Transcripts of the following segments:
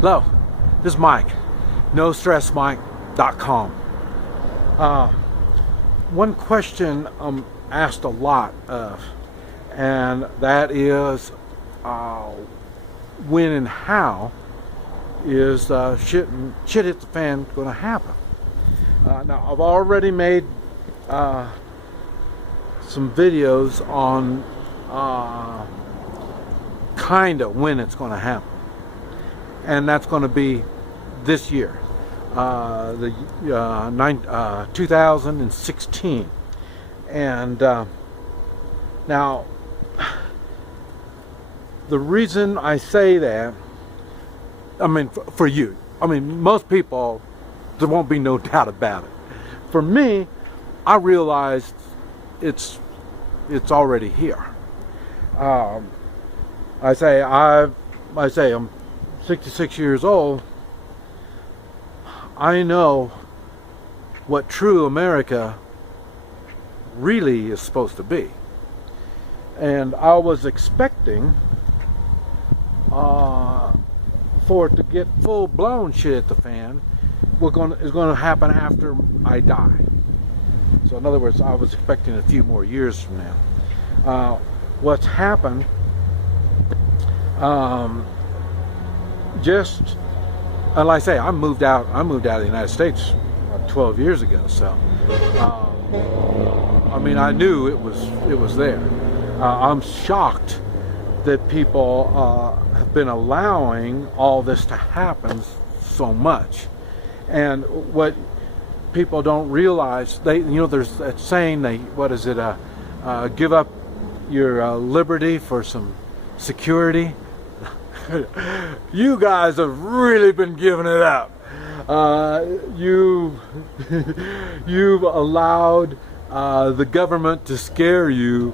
Hello, this is Mike, NoStressMike.com. One question I'm asked a lot of, and that is when and how is shit hit the fan going to happen? Now, I've already made some videos on kind of when it's going to happen. And that's going to be this year, 2016. And now, the reason I say that, I mean, for you, I mean, most people, there won't be no doubt about it. For me, I realized it's already here. I say I'm 66 years old. I know what true America really is supposed to be, and I was expecting for it to get full-blown shit at the fan is going to happen after I die. So in other words, I was expecting a few more years from now. What's happened? And like I say, I moved out of the United States 12 years ago. So, I mean, I knew it was there. I'm shocked that people have been allowing all this to happen so much. And what people don't realize, there's that saying, give up your liberty for some security. You guys have really been giving it up. You've allowed the government to scare you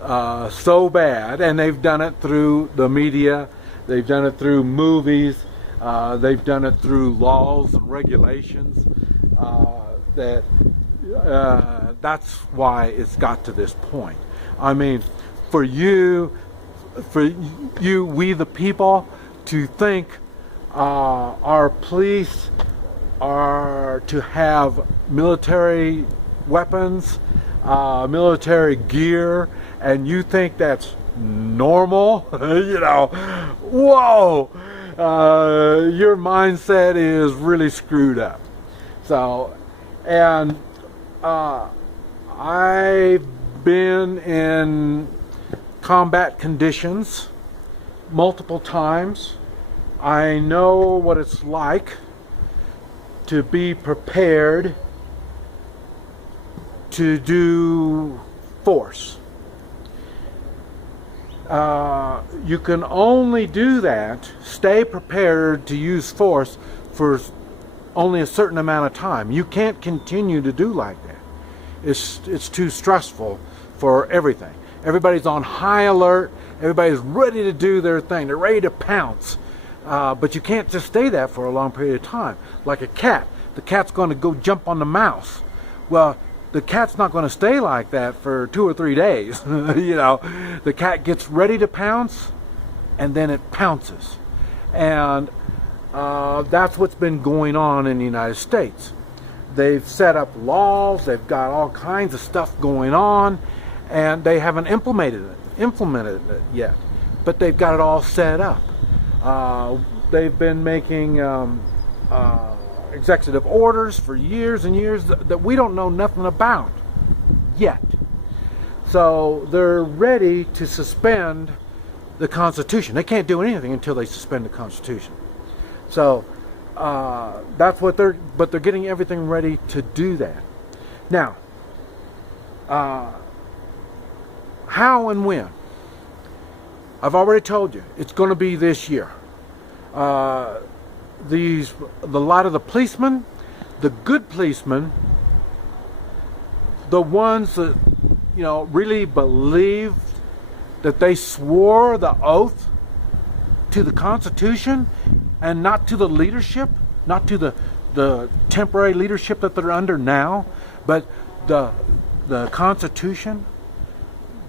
so bad, and they've done it through the media, they've done it through movies, they've done it through laws and regulations. That's why it's got to this point. I mean, for you, we the people, to think our police are to have military weapons, military gear, and you think that's normal, whoa, your mindset is really screwed up. So, and I've been in combat conditions multiple times. I know what it's like to be prepared to do force. You can only do that, stay prepared to use force for only a certain amount of time. You can't continue to do like that. It's too stressful for everything. Everybody's on high alert. Everybody's ready to do their thing. They're ready to pounce. But you can't just stay that for a long period of time. Like a cat. The cat's going to go jump on the mouse. Well, the cat's not going to stay like that for 2 or 3 days. The cat gets ready to pounce, and then it pounces. And that's what's been going on in the United States. They've set up laws. They've got all kinds of stuff going on. And they haven't implemented it yet, but they've got it all set up. They've been making executive orders for years and years that we don't know nothing about yet. So they're ready to suspend the Constitution. They can't do anything until they suspend the Constitution. So that's what they're getting everything ready to do that. Now, how and when? I've already told you, it's going to be this year. The lot of the policemen, the good policemen, the ones that really believe that they swore the oath to the Constitution and not to the leadership, not to the temporary leadership that they're under now, but the Constitution.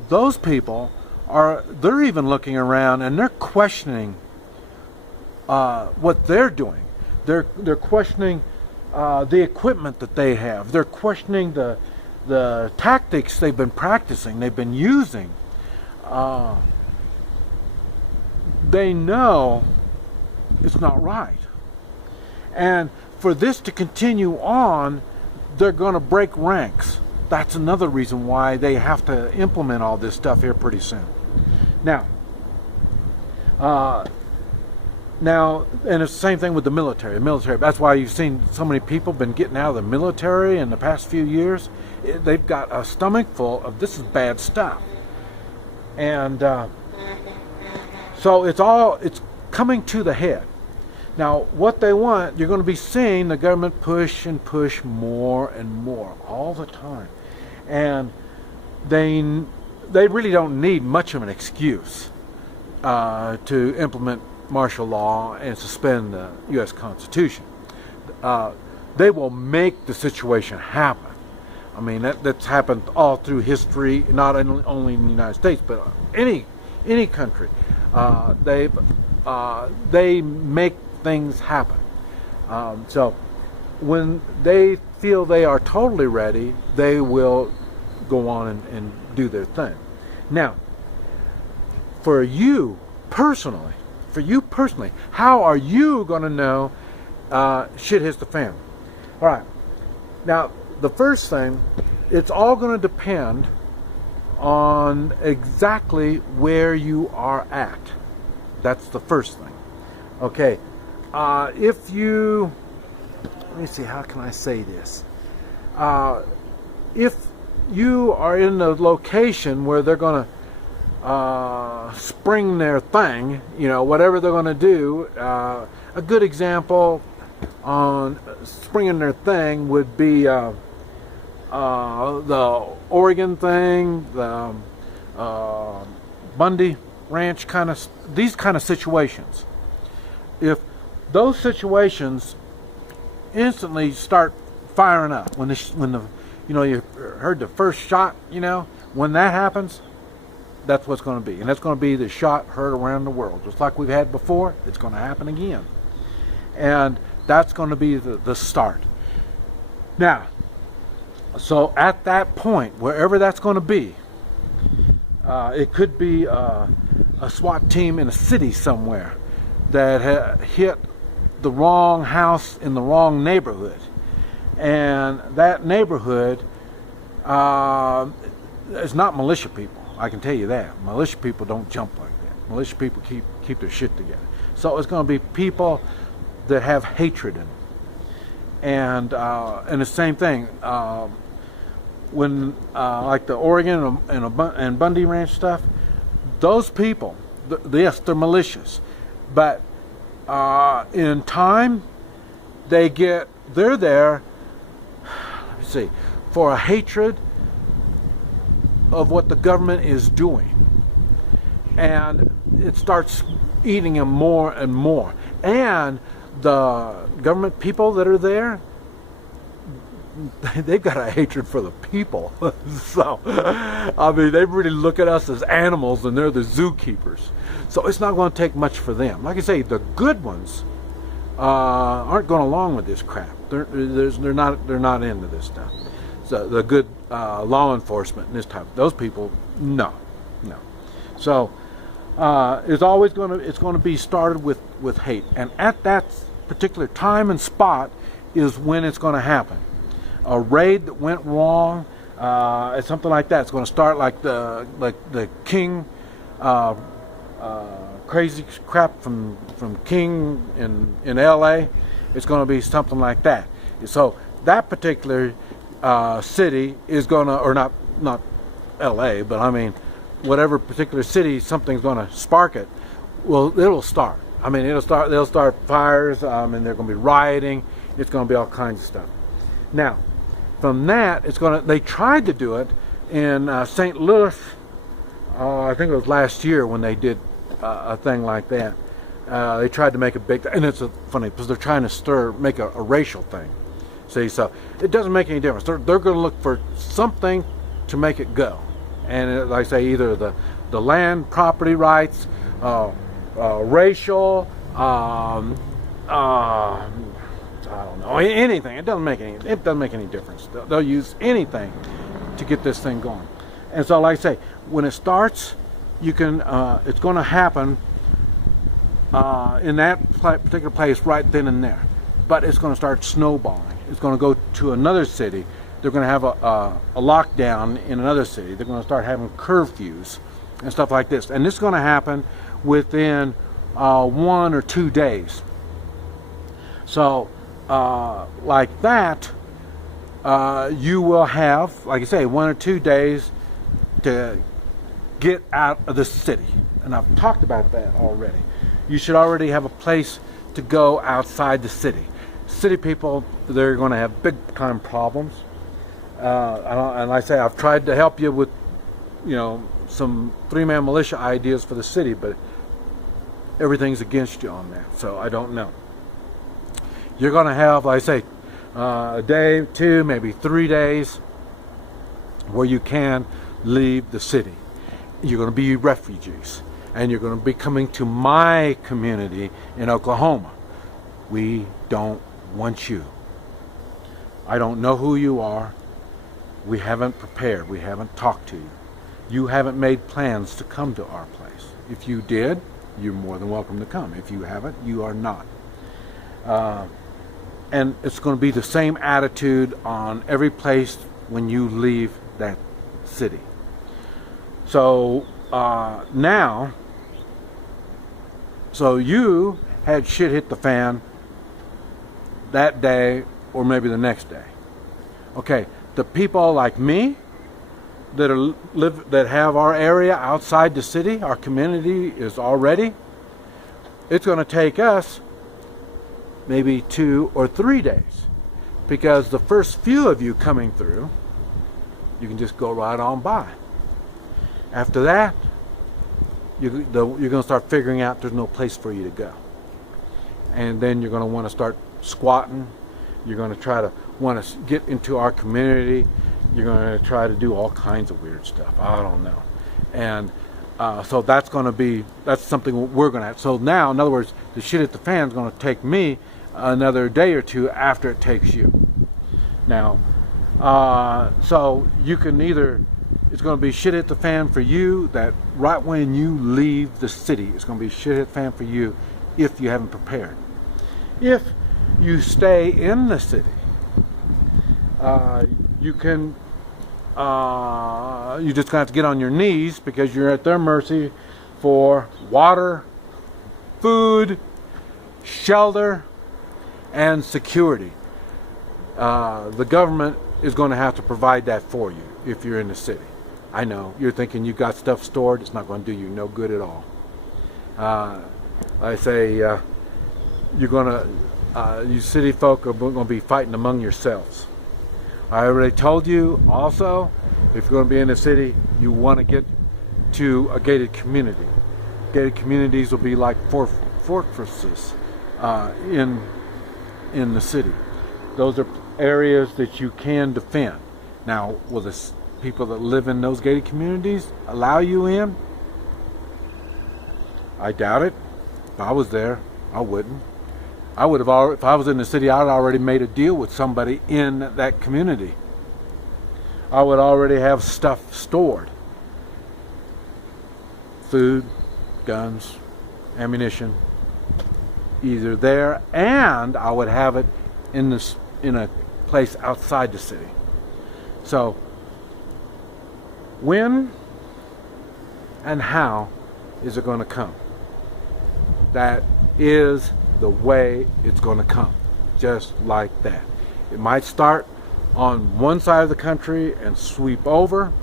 Those people they're even looking around and they're questioning what they're doing. They're questioning the equipment that they have. They're questioning the tactics they've been practicing, they've been using. They know it's not right. And for this to continue on, they're going to break ranks. That's another reason why they have to implement all this stuff here pretty soon. Now, and it's the same thing with the military. That's why you've seen so many people been getting out of the military in the past few years. They've got a stomach full of this is bad stuff. And so it's coming to the head. Now, what they want, you're going to be seeing the government push and push more and more all the time. And they really don't need much of an excuse to implement martial law and suspend the U.S. Constitution. They will make the situation happen. I mean, that's happened all through history, not only in the United States, but any country. They make things happen. So when they feel they are totally ready, they will go on and do their thing. Now, for you personally, how are you going to know shit hits the fan? All right. Now, the first thing, it's all going to depend on exactly where you are at. That's the first thing. Okay. If you, let me see, how can I say this? If you are in a location where they're going to spring their thing, whatever they're going to do, a good example on springing their thing would be the Oregon thing, the Bundy Ranch these kind of situations. If those situations instantly start firing up when you heard the first shot, when that happens, that's what's going to be. And that's going to be the shot heard around the world. Just like we've had before, it's going to happen again. And that's going to be the start. Now, so at that point, wherever that's going to be, it could be a SWAT team in a city somewhere that hit the wrong house in the wrong neighborhood. And that neighborhood is not militia people. I can tell you that. Militia people don't jump like that. Militia people keep their shit together. So it's going to be people that have hatred in them. And the same thing, when like the Oregon and Bundy Ranch stuff, those people, yes, they're malicious, but in time, they're there, let me see, for a hatred of what the government is doing. And it starts eating them more and more. And the government people that are there, they've got a hatred for the people. So, I mean, they really look at us as animals, and they're the zookeepers. So it's not going to take much for them. Like I say, the good ones aren't going along with this crap. They're not into this stuff. So the good law enforcement and this type, those people, no. So it's going to be started with hate, and at that particular time and spot is when it's going to happen. A raid that went wrong, something like that. It's going to start like the King, crazy crap from King in L.A. It's going to be something like that. So that particular city is going to, or not L.A., but I mean, whatever particular city, something's going to spark it. Well, it'll start. I mean, they'll start fires, and they're going to be rioting. It's going to be all kinds of stuff. Now, from that, they tried to do it in St. Louis. I think it was last year when they did a thing like that. They tried to make a big, and it's funny because they're trying to make a racial thing. See, so it doesn't make any difference. They're going to look for something to make it go. And like I say, either the land, property rights, racial, um, I don't know, anything. It doesn't make any difference. They'll use anything to get this thing going. And so, like I say, when it starts, you can. It's going to happen in that particular place right then and there. But it's going to start snowballing. It's going to go to another city. They're going to have a lockdown in another city. They're going to start having curfews and stuff like this. And this is going to happen within 1 or 2 days. So, like that, you will have, like I say, 1 or 2 days to get out of the city. And I've talked about that already. You should already have a place to go outside the city. City people, they're going to have big time problems. And like I say, I've tried to help you with, some three-man militia ideas for the city, but everything's against you on that. So I don't know. You're going to have, like I say, a day, 2, maybe 3 days where you can leave the city. You're going to be refugees, and you're going to be coming to my community in Oklahoma. We don't want you. I don't know who you are. We haven't prepared. We haven't talked to you. You haven't made plans to come to our place. If you did, you're more than welcome to come. If you haven't, you are not. And it's going to be the same attitude on every place when you leave that city. So now, so you had shit hit the fan that day or maybe the next day. Okay, the people like me that have our area outside the city, our community is already, it's going to take us maybe 2 or 3 days, because the first few of you coming through, you can just go right on by. After that, you're going to start figuring out there's no place for you to go, and then you're going to want to start squatting. You're going to want to get into our community. You're going to try to do all kinds of weird stuff. I don't know. And so that's something we're going to have. So now, in other words, the shit at the fan is going to take me another day or 2 after it takes you. Now, so you can either, it's going to be shit at the fan for you that right when you leave the city, it's going to be shit at the fan for you if you haven't prepared. If you stay in the city, you can, you're just going to have to get on your knees because you're at their mercy for water, food, shelter, and security. The government is going to have to provide that for you if you're in the city. I know, you're thinking you got stuff stored, it's not going to do you no good at all. I say, you're going to, you city folk are going to be fighting among yourselves. I already told you also, if you're going to be in the city, you want to get to a gated community. Gated communities will be like fortresses in the city. Those are areas that you can defend. Now, will the people that live in those gated communities allow you in? I doubt it. If I was there, I wouldn't. I would have already, if I was in the city, I'd already made a deal with somebody in that community. I would already have stuff stored. Food, guns, ammunition, either there, and I would have it in a place outside the city. So, when and how is it going to come? That is the way it's going to come, just like that. It might start on one side of the country and sweep over,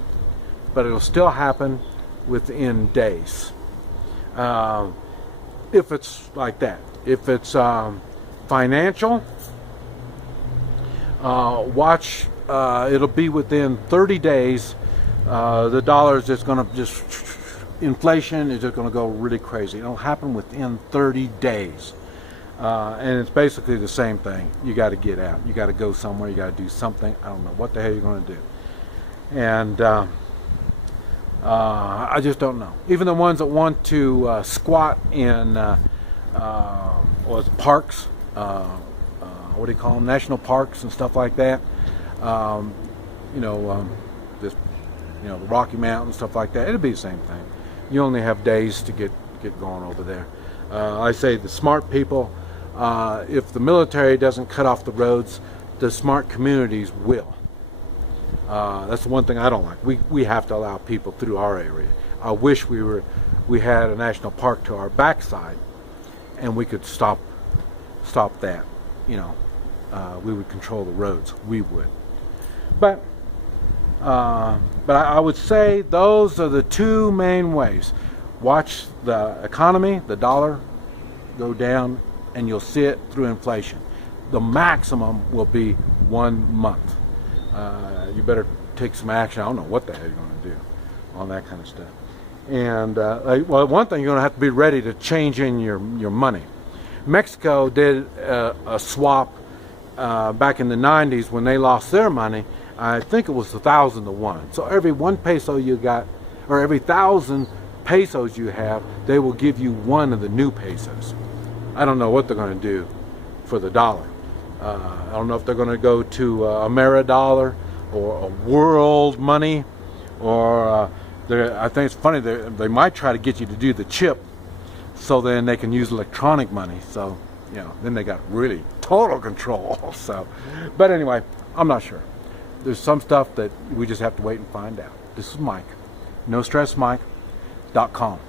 but it'll still happen within days. If it's like that. If it's financial, watch, it'll be within 30 days. The dollar is just going to inflation is just going to go really crazy. It'll happen within 30 days. And it's basically the same thing. You got to get out. You got to go somewhere. You got to do something. I don't know what the hell you're going to do. And I just don't know. Even the ones that want to squat in was parks, what do you call them, national parks and stuff like that. This, the Rocky Mountains, stuff like that. It'll be the same thing. You only have days to get going over there. I say the smart people, if the military doesn't cut off the roads, the smart communities will. That's the one thing I don't like. We have to allow people through our area. I wish we had a national park to our backside, and we could stop that. We would control the roads. We would. But I would say those are the two main ways. Watch the economy, the dollar, go down, and you'll see it through inflation. The maximum will be 1 month. You better take some action. I don't know what the hell you're going to do on that kind of stuff. And one thing, you're going to have to be ready to change in your money. Mexico did a swap back in the 90s when they lost their money. I think it was 1,000 to 1. So every 1 peso you got, or every 1,000 pesos you have, they will give you 1 of the new pesos. I don't know what they're going to do for the dollar. I don't know if they're going to go to Ameridollar or a world money, or I think it's funny, they might try to get you to do the chip so then they can use electronic money. So, then they got really total control. So, but anyway, I'm not sure. There's some stuff that we just have to wait and find out. This is Mike, NoStressMike.com.